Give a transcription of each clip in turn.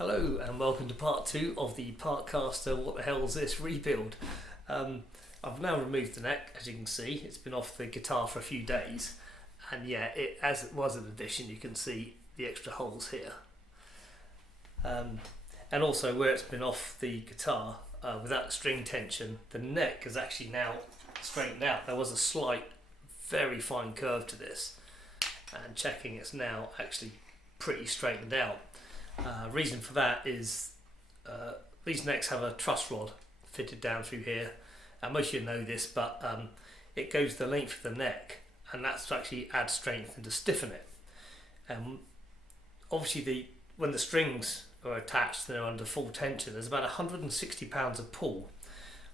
Hello and welcome to part 2 of the Partcaster What the Hell's This rebuild. I've now removed the neck, as you can see. It's been off the guitar for a few days, and yeah, as it was an addition, you can see the extra holes here. And also where it's been off the guitar without the string tension, the neck is actually now straightened out. There was a slight, very fine curve to this, and checking it's now actually pretty straightened out. Reason for that is these necks have a truss rod fitted down through here, and most of you know this, but it goes the length of the neck, and that's to actually add strength and to stiffen it. Obviously when the strings are attached and they're under full tension, there's about 160 pounds of pull,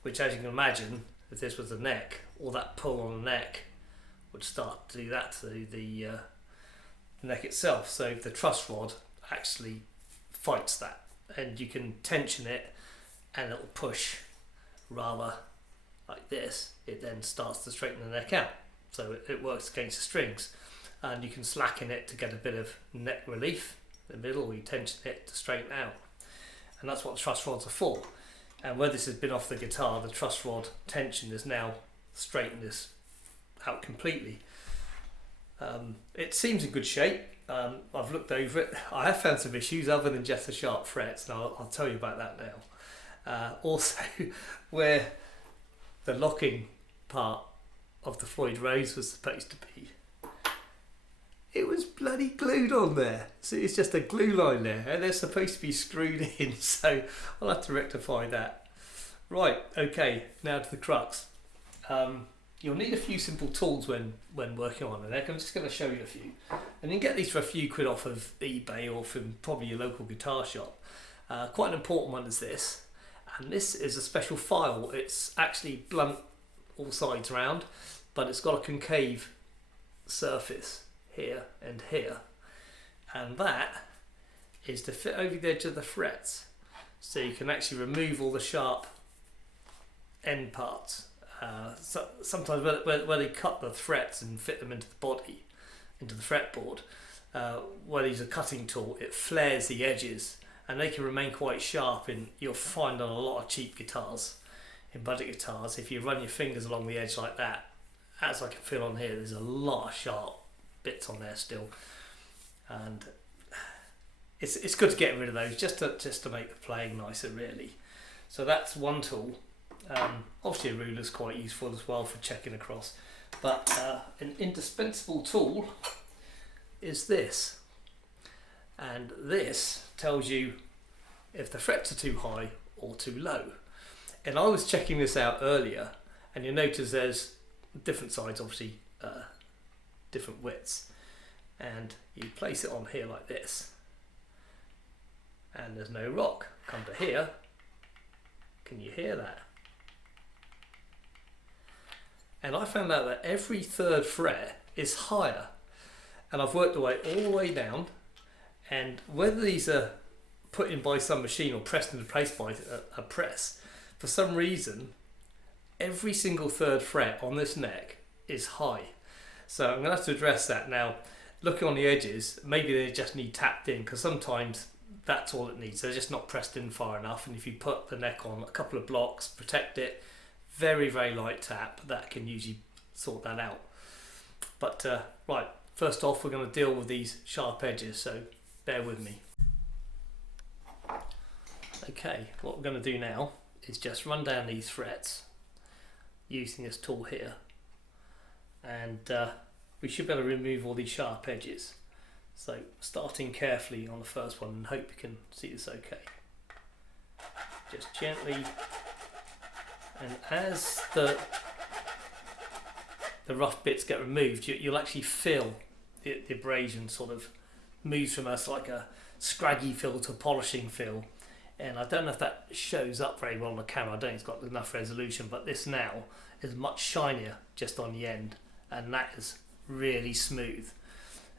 which, as you can imagine, if this was the neck, all that pull on the neck would start to do that to the neck itself. So the truss rod actually fights that, and you can tension it and it'll push rather like this. It then starts to straighten the neck out, so it works against the strings, and you can slacken it to get a bit of neck relief in the middle, or you tension it to straighten out, and that's what the truss rods are for. And where this has been off the guitar, the truss rod tension is now straightened this out completely. It seems in good shape. I've looked over it. I have found some issues other than just the sharp frets, and I'll tell you about that now. Also, where the locking part of the Floyd Rose was supposed to be, it was bloody glued on there. So it's just a glue line there, and they're supposed to be screwed in, so I'll have to rectify that. Right, okay, now to the crux. You'll need a few simple tools when working on the neck. I'm just going to show you a few, and you can get these for a few quid off of eBay or from probably your local guitar shop. Quite an important one is this, and this is a special file. It's actually blunt all sides round, but it's got a concave surface here and here, and that is to fit over the edge of the frets, so you can actually remove all the sharp end parts. Sometimes where they cut the frets and fit them into the body, into the fretboard, where they use a cutting tool, it flares the edges, and they can remain quite sharp. And you'll find on a lot of cheap guitars, in budget guitars, if you run your fingers along the edge like that, as I can feel on here, there's a lot of sharp bits on there still, and it's good to get rid of those just to make the playing nicer, really. So that's one tool. Obviously a ruler is quite useful as well for checking across, but an indispensable tool is this, and this tells you if the frets are too high or too low. And I was checking this out earlier, and you'll notice there's different sides, obviously different widths, and you place it on here like this, and there's no rock. Come to here, can you hear that? And I found out that every third fret is higher, and I've worked away all the way down, and whether these are put in by some machine or pressed into place by a press, for some reason every single third fret on this neck is high. So I'm going to have to address that now. Looking on the edges, maybe they just need tapped in, because sometimes that's all it needs. They're just not pressed in far enough, and if you put the neck on a couple of blocks, protect it, very light tap, that can usually sort that out. But right, first off we're going to deal with these sharp edges, so bear with me. Okay, what we're going to do now is just run down these frets using this tool here, and we should be able to remove all these sharp edges. So starting carefully on the first one, and hope you can see this okay. Just gently. And as the rough bits get removed, you'll actually feel the abrasion sort of moves from like a scraggy feel to a polishing feel. And I don't know if that shows up very well on the camera. I don't think it's got enough resolution, but this now is much shinier just on the end, and that is really smooth.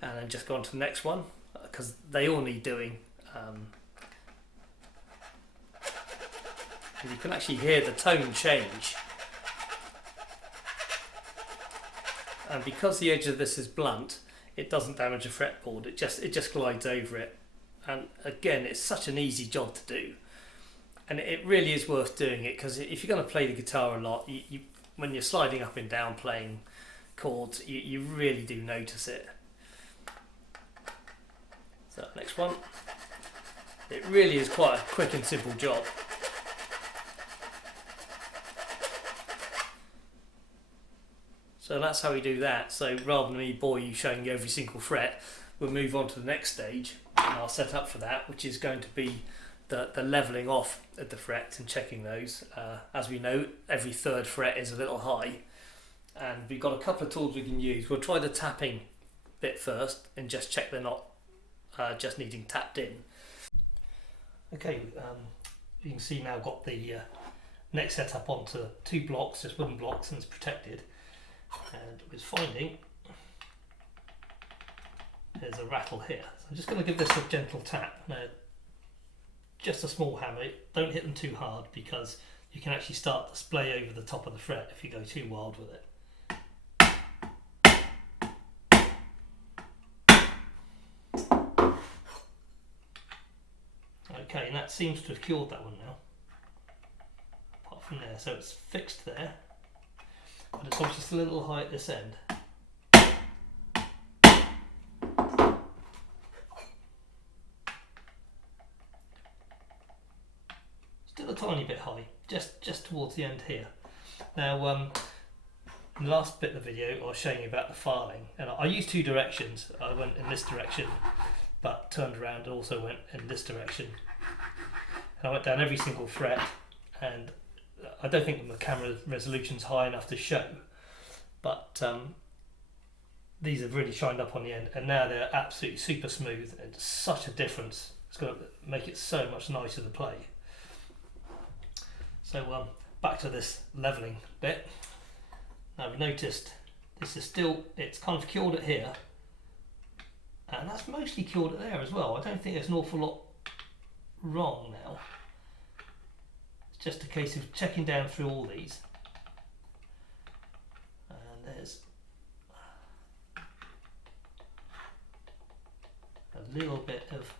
And then just go on to the next one, because they all need doing. And you can actually hear the tone change, and because the edge of this is blunt, it doesn't damage the fretboard. It just glides over it, And again, it's such an easy job to do, and it really is worth doing it, because if you're going to play the guitar a lot, when you're sliding up and down playing chords, you really do notice it. So next one, it really is quite a quick and simple job. So that's how we do that. So rather than me bore you showing you every single fret, we'll move on to the next stage, and I'll set up for that, which is going to be the levelling off of the frets and checking those. As we know, every third fret is a little high, and we've got a couple of tools we can use. We'll try the tapping bit first and just check they're not just needing tapped in. Okay, you can see now I've got the neck set up onto 2 blocks, just wooden blocks, and it's protected. And I was finding there's a rattle here, so I'm just going to give this a gentle tap. Now, just a small hammer, don't hit them too hard, because you can actually start to splay over the top of the fret if you go too wild with it. Okay, and that seems to have cured that one now, apart from there, so it's fixed there, but it's obviously still a little high at this end. Still a tiny bit high, just towards the end here. Now, in the last bit of the video I was showing you about the filing, and I used 2 directions. I went in this direction, but turned around and also went in this direction. And I went down every single fret, and I don't think the camera resolution's high enough to show, but these have really shined up on the end, and now they're absolutely super smooth, and it's such a difference. It's going to make it so much nicer to play. So back to this levelling bit. Now we've noticed this is still, it's kind of cured it here, and that's mostly cured it there as well. I don't think there's an awful lot wrong now. It's just a case of checking down through all these, and there's a little bit of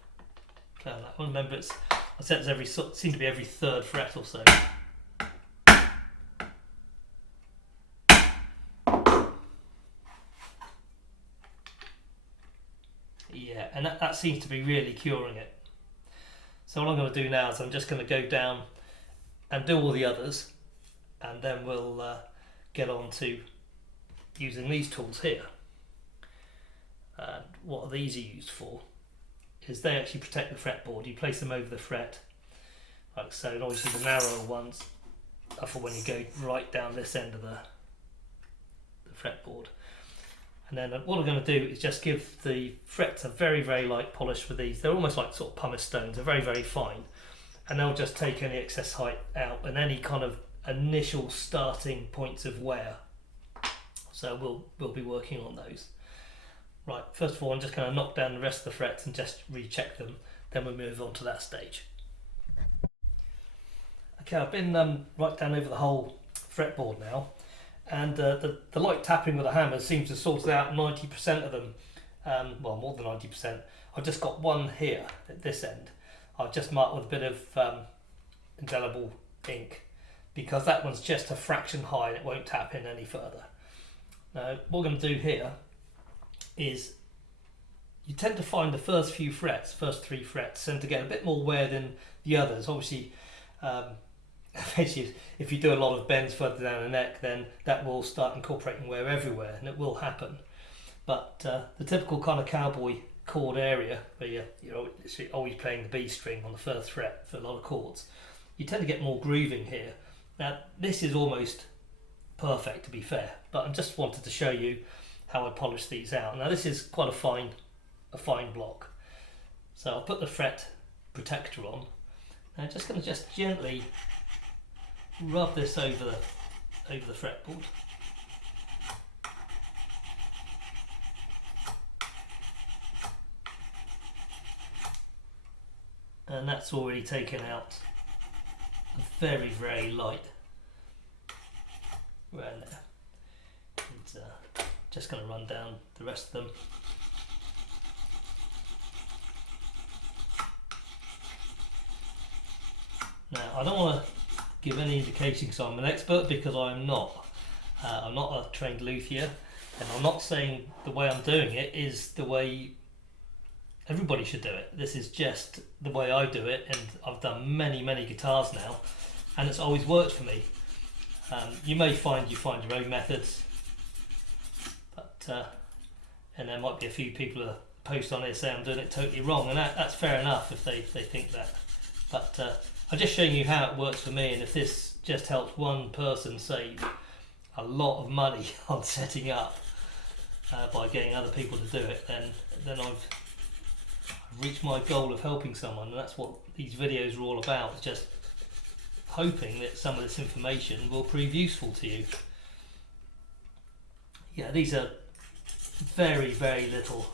play on that one. Remember, I said it's seems to be every third fret or so. Yeah, and that seems to be really curing it. So what I'm going to do now is I'm just going to go down and do all the others, and then we'll get on to using these tools here. And what these are used for is they actually protect the fretboard. You place them over the fret like so, and obviously the narrower ones are for when you go right down this end of the fretboard. And then what I'm going to do is just give the frets a very, very light polish with these. They're almost like sort of pumice stones. They're very, very fine. And they'll just take any excess height out and any kind of initial starting points of wear. So we'll be working on those. Right, first of all, I'm just going to knock down the rest of the frets and just recheck them. Then we'll move on to that stage. Okay, I've been right down over the whole fretboard now. And the light tapping with a hammer seems to sort out 90% of them, well, more than 90%. I've just got one here at this end. I've just marked with a bit of indelible ink, because that one's just a fraction high and it won't tap in any further. Now, what we're going to do here is, you tend to find the first 3 frets tend to get a bit more wear than the others. Obviously, if you do a lot of bends further down the neck, then that will start incorporating wear everywhere, and it will happen. But the typical kind of cowboy chord area, where you're always playing the B string on the first fret for a lot of chords, you tend to get more grooving here. Now this is almost perfect, to be fair, but I just wanted to show you how I polish these out. Now this is quite a fine block, so I'll put the fret protector on. And I'm just going to gently rub this over the fretboard. And that's already taken out a very, very light around there. And, just going to run down the rest of them. I don't want to give any indication because I'm an expert, because I'm not. I'm not a trained luthier, and I'm not saying the way I'm doing it is the way everybody should do it. This is just the way I do it, and I've done many guitars now, and it's always worked for me. You may find your own methods, but and there might be a few people who post on here saying I'm doing it totally wrong, and that's fair enough if they think that. But I'm just showing you how it works for me, and if this just helps one person save a lot of money on setting up by getting other people to do it, then I've reached my goal of helping someone, and that's what these videos are all about. It's just hoping that some of this information will prove useful to you. Yeah, these are very little.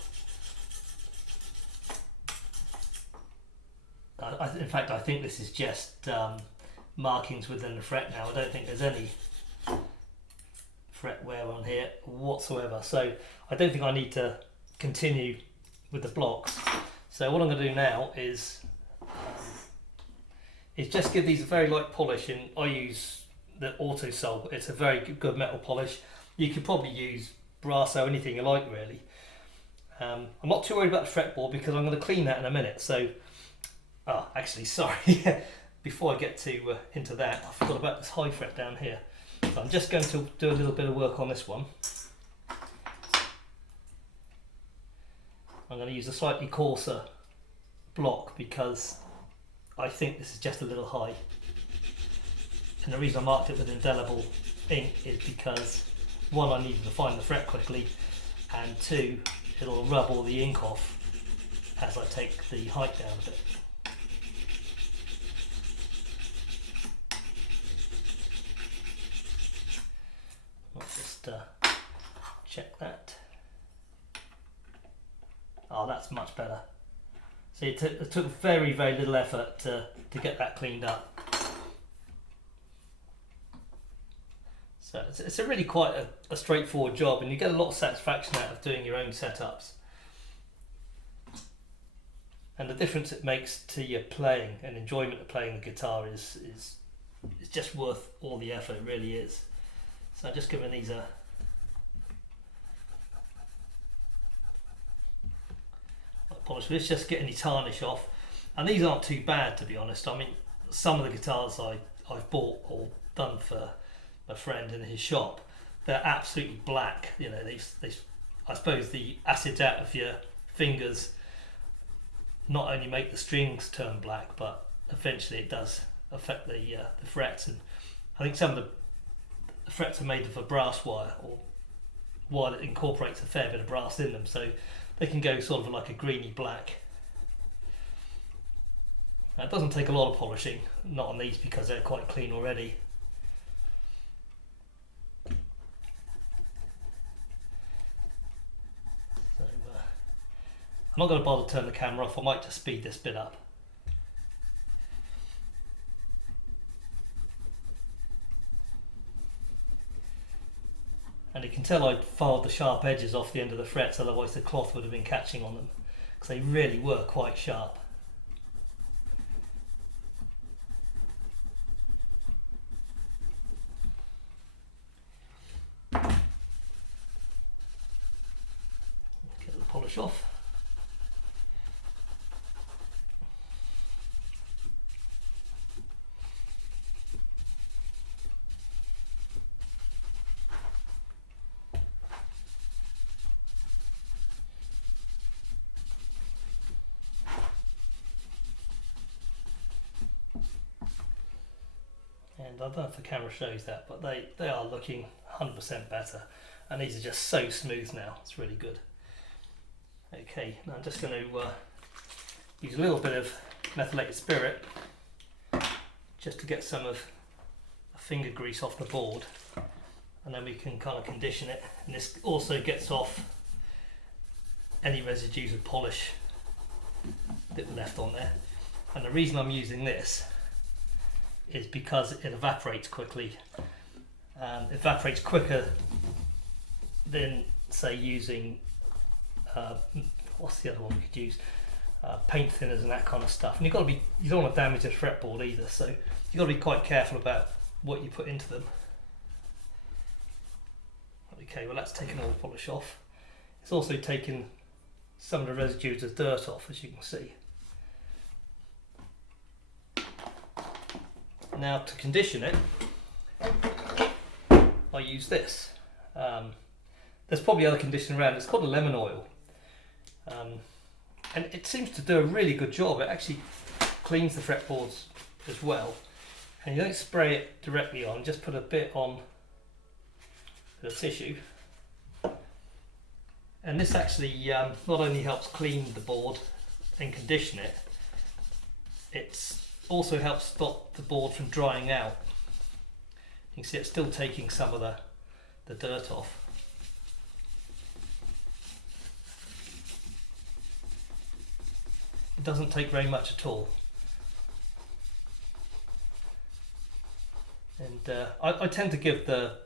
In fact, I think this is just markings within the fret now. I don't think there's any fret wear on here whatsoever, so I don't think I need to continue with the blocks. So what I'm going to do now is just give these a very light polish, and I use the Auto Sol. It's a very good metal polish. You could probably use brass or anything you like, really. I'm not too worried about the fretboard because I'm going to clean that in a minute. So, actually, sorry. Before I get to into that, I forgot about this high fret down here. So I'm just going to do a little bit of work on this one. I'm going to use a slightly coarser block because I think this is just a little high. And the reason I marked it with indelible ink is because, one, I needed to find the fret quickly, and two, it'll rub all the ink off as I take the height down a bit. I'll just check that. Oh, that's much better. See, it took very little effort to get that cleaned up. So it's a really quite a straightforward job, and you get a lot of satisfaction out of doing your own setups. And the difference it makes to your playing and enjoyment of playing the guitar is just worth all the effort. It really is. So I'm just giving these a polish. Let's just get any tarnish off, and these aren't too bad, to be honest. I mean, some of the guitars I've bought or done for a friend in his shop, they're absolutely black. You know, they I suppose the acids out of your fingers not only make the strings turn black, but eventually it does affect the frets. And I think some of the frets are made of a brass wire, or wire that incorporates a fair bit of brass in them, so they can go sort of like a greeny black. It doesn't take a lot of polishing, not on these because they're quite clean already. So, I'm not going to bother to turn the camera off. I might just speed this bit up. And you can tell I filed the sharp edges off the end of the frets, otherwise the cloth would have been catching on them, because they really were quite sharp. Get the polish off. And I don't know if the camera shows that, but they are looking 100% better, and these are just so smooth now. It's really good. Okay, now I'm just going to use a little bit of methylated spirit just to get some of the finger grease off the board, and then we can kind of condition it. And this also gets off any residues of polish that were left on there. And the reason I'm using this is because it evaporates quickly. Evaporates quicker than, say, using what's the other one we could use? paint thinners and that kind of stuff. And you don't want to damage the fretboard either, so you've got to be quite careful about what you put into them. Okay, well that's taken all the polish off. It's also taken some of the residues of dirt off, as you can see. Now to condition it, I use this. There's probably other conditioner around. It's called a lemon oil. And it seems to do a really good job. It actually cleans the fretboards as well. And you don't spray it directly on, just put a bit on the tissue. And this actually not only helps clean the board and condition it, it also helps stop the board from drying out. You can see it's still taking some of the dirt off. It doesn't take very much at all. And I tend to give the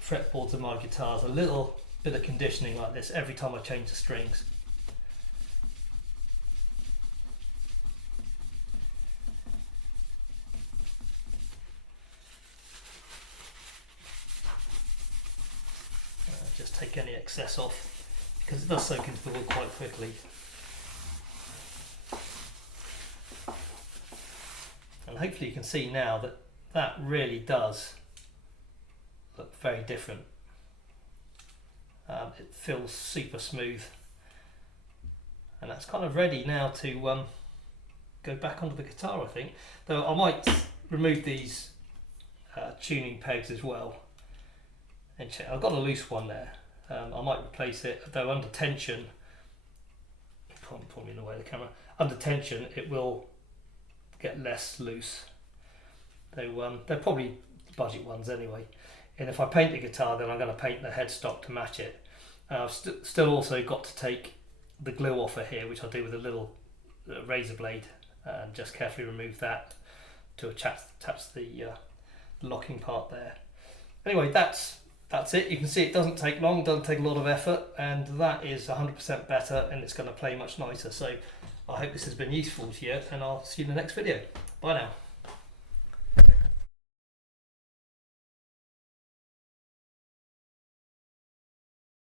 fretboards of my guitars a little bit of conditioning like this every time I change the strings. Just take any excess off because it does soak into the wood quite quickly. And hopefully you can see now that that really does look very different. It feels super smooth, and that's kind of ready now to go back onto the guitar, I think. Though I might remove these tuning pegs as well and check. I've got a loose one there. I might replace it, though under tension, you can't pull me in the way of the camera, under tension it will get less loose. They're probably budget ones anyway. And if I paint the guitar, then I'm going to paint the headstock to match it. I've still also got to take the glue off of here, which I'll do with a little razor blade, and just carefully remove that to attach the locking part there. Anyway, that's it. You can see it doesn't take long, doesn't take a lot of effort, and that is 100% better, and it's going to play much nicer. So I hope this has been useful to you, and I'll see you in the next video. Bye now.